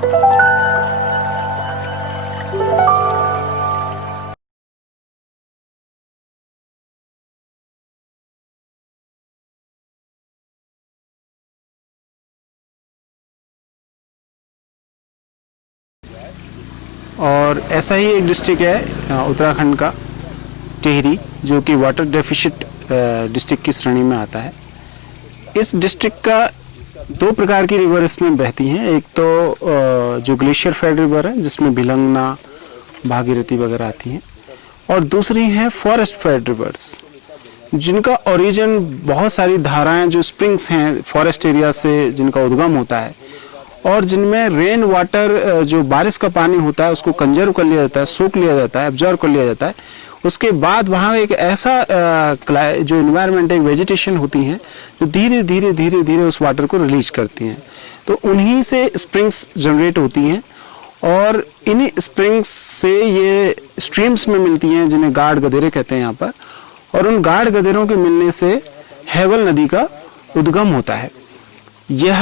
और ऐसा ही एक डिस्ट्रिक्ट है उत्तराखंड का टिहरी, जो कि वाटर डेफिशिट डिस्ट्रिक्ट की श्रेणी में आता है। इस डिस्ट्रिक्ट का दो प्रकार की रिवर इसमें बहती हैं। एक तो जो ग्लेशियर फेड रिवर है जिसमें भिलंगना, भागीरथी वगैरह आती हैं, और दूसरी है फॉरेस्ट फेड रिवर्स जिनका ओरिजिन बहुत सारी धाराएं जो स्प्रिंग्स हैं फॉरेस्ट एरिया से जिनका उद्गम होता है, और जिनमें रेन वाटर जो बारिश का पानी होता है उसको कंजर्व कर लिया जाता है, सोख लिया जाता है, एब्जॉर्व कर लिया जाता है। उसके बाद वहाँ एक ऐसा जो इन्वायरमेंट, एक वेजिटेशन होती हैं जो धीरे धीरे धीरे धीरे उस वाटर को रिलीज करती हैं। तो उन्हीं से स्प्रिंग्स जनरेट होती हैं और इन्हीं स्प्रिंग्स से ये स्ट्रीम्स में मिलती हैं जिन्हें गाढ़ गधेरे कहते हैं यहाँ पर, और उन गाढ़ गधेरों के मिलने से हैवल नदी का उद्गम होता है। यह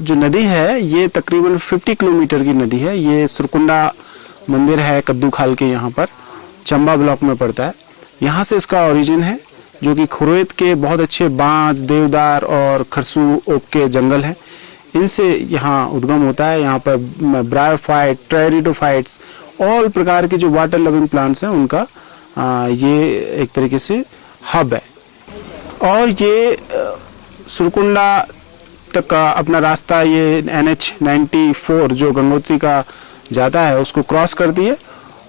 जो नदी है ये तकरीबन 50 किलोमीटर की नदी है। ये सुरकुंडा मंदिर है कद्दू खाल के यहाँ पर, चंबा ब्लॉक में पड़ता है। यहाँ से इसका ओरिजिन है, जो कि खुरवेत के बहुत अच्छे बांज, देवदार और खरसू ओक के जंगल हैं, इनसे यहाँ उद्गम होता है। यहाँ पर ब्रायोफाइट, टेरिडोफाइट्स, ऑल प्रकार के जो वाटर लविंग प्लांट्स हैं उनका ये एक तरीके से हब है। और ये सुरकुंडा तक का अपना रास्ता ये NH 94 जो गंगोत्री का जाता है उसको क्रॉस करती है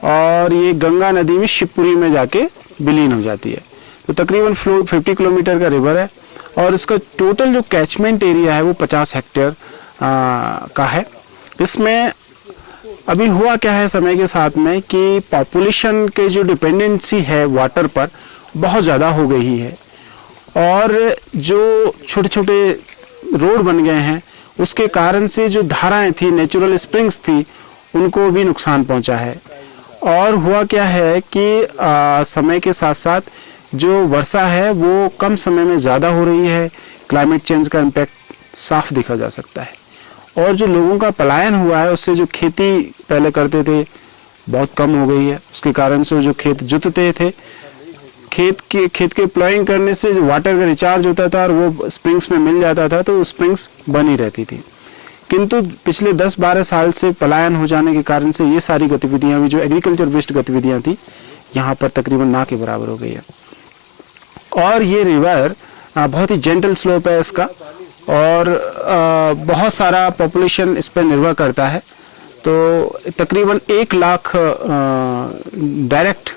और ये गंगा नदी में शिवपुरी में जाके विलीन हो जाती है। तो तकरीबन 50 किलोमीटर का रिवर है और इसका टोटल जो कैचमेंट एरिया है वो 50 हेक्टेयर का है। इसमें अभी हुआ क्या है समय के साथ में कि पॉपुलेशन के जो डिपेंडेंसी है वाटर पर बहुत ज़्यादा हो गई है, और जो छोटे छोटे रोड बन गए हैं उसके कारण से जो धाराएं थी, नेचुरल स्प्रिंग्स थी, उनको भी नुकसान पहुंचा है। और हुआ क्या है कि समय के साथ साथ जो वर्षा है वो कम समय में ज़्यादा हो रही है। क्लाइमेट चेंज का इम्पैक्ट साफ देखा जा सकता है। और जो लोगों का पलायन हुआ है उससे जो खेती पहले करते थे बहुत कम हो गई है। उसके कारण से जो खेत जुतते थे, खेत के प्लॉइंग करने से जो वाटर का रिचार्ज होता था और वो स्प्रिंग्स में मिल जाता था, तो स्प्रिंग्स बनी रहती थी। किंतु पिछले 10-12 साल से पलायन हो जाने के कारण से ये सारी गतिविधियां भी जो एग्रीकल्चर बेस्ड गतिविधियां थी यहाँ पर तकरीबन ना के बराबर हो गई है। और ये रिवर बहुत ही जेंटल स्लोप है इसका, और बहुत सारा पॉपुलेशन इस पर निर्भर करता है। तो तकरीबन 1 लाख डायरेक्ट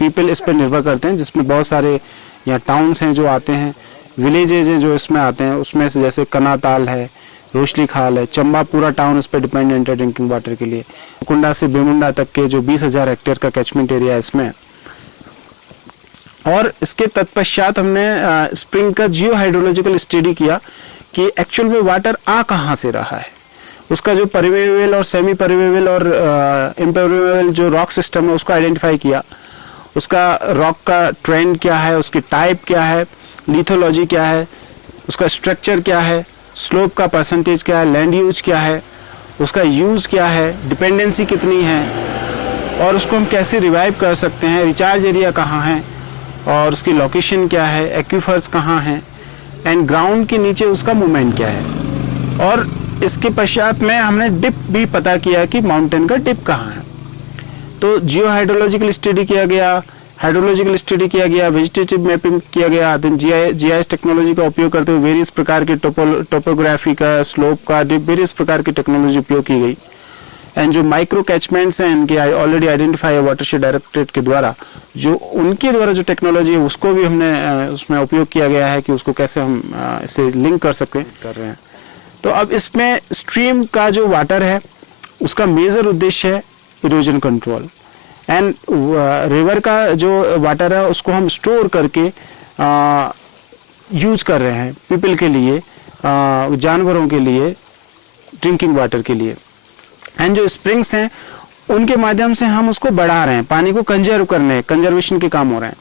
पीपल इस पर निर्भर करते हैं, जिसमें बहुत सारे यहाँ टाउन्स हैं जो आते हैं, विलेजेज हैं जो इसमें आते हैं। उसमें से जैसे कनाताल है, रोशली खाल है, चंबा पूरा टाउन इस पर डिपेंडेंट है ड्रिंकिंग वाटर के लिए। कुंडा से बेमुंडा तक के जो 20,000 हेक्टेयर का कैचमेंट एरिया है इसमें। और इसके तत्पश्चात हमने स्प्रिंग का जियो हाइड्रोलॉजिकल स्टडी किया कि एक्चुअल में वाटर आ कहाँ से रहा है, उसका जो परमेबल और सेमी परमेबल और इम्परमेबल जो रॉक सिस्टम है उसको आइडेंटिफाई किया। उसका रॉक का ट्रेंड क्या है, उसकी टाइप क्या है, लिथोलॉजी क्या है, उसका स्ट्रक्चर क्या है, स्लोप का परसेंटेज क्या है, लैंड यूज क्या है, उसका यूज़ क्या है, डिपेंडेंसी कितनी है, और उसको हम कैसे रिवाइव कर सकते हैं, रिचार्ज एरिया कहाँ है और उसकी लोकेशन क्या है, एक्वीफर्स कहाँ हैं, एंड ग्राउंड के नीचे उसका मूवमेंट क्या है। और इसके पश्चात में हमने डिप भी पता किया कि माउंटेन का डिप कहाँ है। तो जियो हाइड्रोलॉजिकल स्टडी किया गया, हाइड्रोलॉजिकल स्टडी किया गया, वेजिटेटिव मैपिंग किया गया, देन जीआईएस टेक्नोलॉजी का उपयोग करते हुए वेरियस प्रकार के टोपोग्राफी का, स्लोप का, वेरियस प्रकार की टेक्नोलॉजी उपयोग की गई। एंड जो माइक्रो कैचमेंट्स हैं इनके ऑलरेडी आइडेंटिफाई है वाटरशेड डायरेक्टरेट के द्वारा, जो उनके द्वारा जो टेक्नोलॉजी है उसको भी हमने उसमें उपयोग किया गया है कि उसको कैसे हम इसे लिंक कर सकते कर रहे हैं। तो अब इसमें स्ट्रीम का जो वाटर है उसका मेजर उद्देश्य है इरोजन कंट्रोल, एंड रिवर का जो वाटर है उसको हम स्टोर करके यूज कर रहे हैं पीपल के लिए, जानवरों के लिए, ड्रिंकिंग वाटर के लिए। एंड जो स्प्रिंग्स हैं उनके माध्यम से हम उसको बढ़ा रहे हैं, पानी को कंजर्व करने, कंजर्वेशन के काम हो रहे हैं।